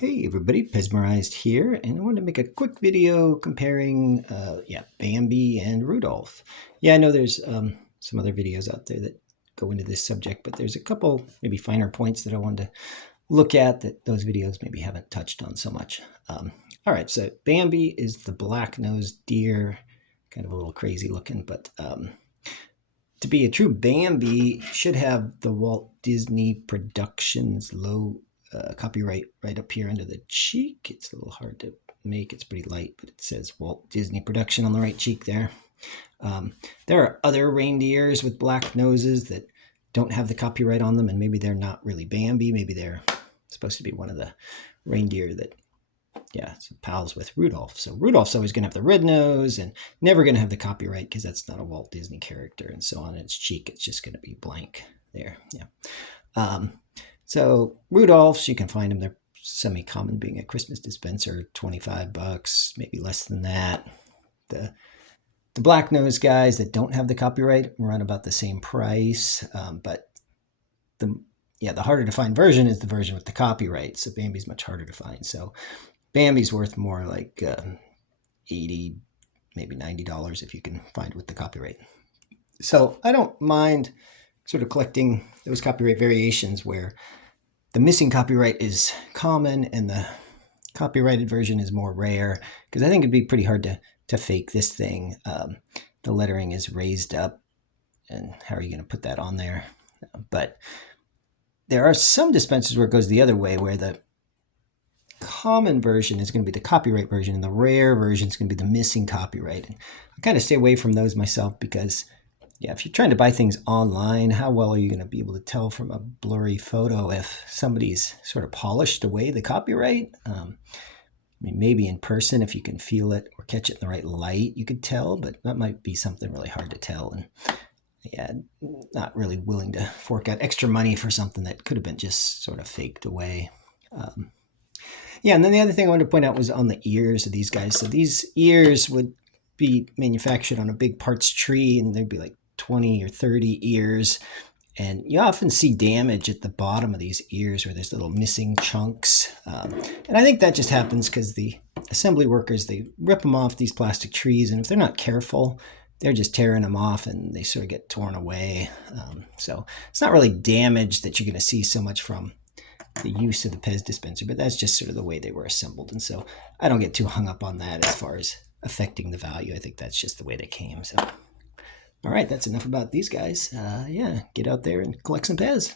Hey everybody, Pesmerized here, and I wanted to make a quick video comparing, Bambi and Rudolph. Yeah, I know there's some other videos out there that go into this subject, but there's a couple maybe finer points that I wanted to look at that those videos maybe haven't touched on so much. All right, so Bambi is the black-nosed deer, kind of a little crazy looking, but to be a true Bambi, should have the Walt Disney Productions copyright right up here under the cheek. It's a little hard to make. It's pretty light, but it says Walt Disney Production on the right cheek there. There are other reindeers with black noses that don't have the copyright on them, and maybe they're not really Bambi. Maybe they're supposed to be one of the reindeer that, it's pals with Rudolph. So Rudolph's always going to have the red nose and never going to have the copyright because that's not a Walt Disney character. And so on its cheek, it's just going to be blank there. Yeah. So Rudolph's, you can find them. They're semi-common, being a Christmas dispenser, $25, maybe less than that. The black nose guys that don't have the copyright run about the same price, but the harder to find version is the version with the copyright. So Bambi's much harder to find. So Bambi's worth more like $80, maybe $90 if you can find it with the copyright. So I don't mind sort of collecting those copyright variations where the missing copyright is common and the copyrighted version is more rare, because I think it'd be pretty hard to fake this thing. The lettering is raised up, and how are you going to put that on there? But there are some dispensers where it goes the other way, where the common version is going to be the copyright version and the rare version is going to be the missing copyright. And I kind of stay away from those myself because if you're trying to buy things online, how well are you going to be able to tell from a blurry photo if somebody's sort of polished away the copyright? Maybe in person, if you can feel it or catch it in the right light, you could tell, but that might be something really hard to tell. And not really willing to fork out extra money for something that could have been just sort of faked away. And then the other thing I wanted to point out was on the ears of these guys. So these ears would be manufactured on a big parts tree, and there'd be like 20 or 30 ears, and you often see damage at the bottom of these ears where there's little missing chunks, and I think that just happens because the assembly workers, they rip them off these plastic trees, and if they're not careful, they're just tearing them off and they sort of get torn away. So it's not really damage that you're going to see so much from the use of the Pez dispenser, but that's just sort of the way they were assembled, and so I don't get too hung up on that as far as affecting the value. I think that's just the way they came. So all right, that's enough about these guys. Get out there and collect some Pez.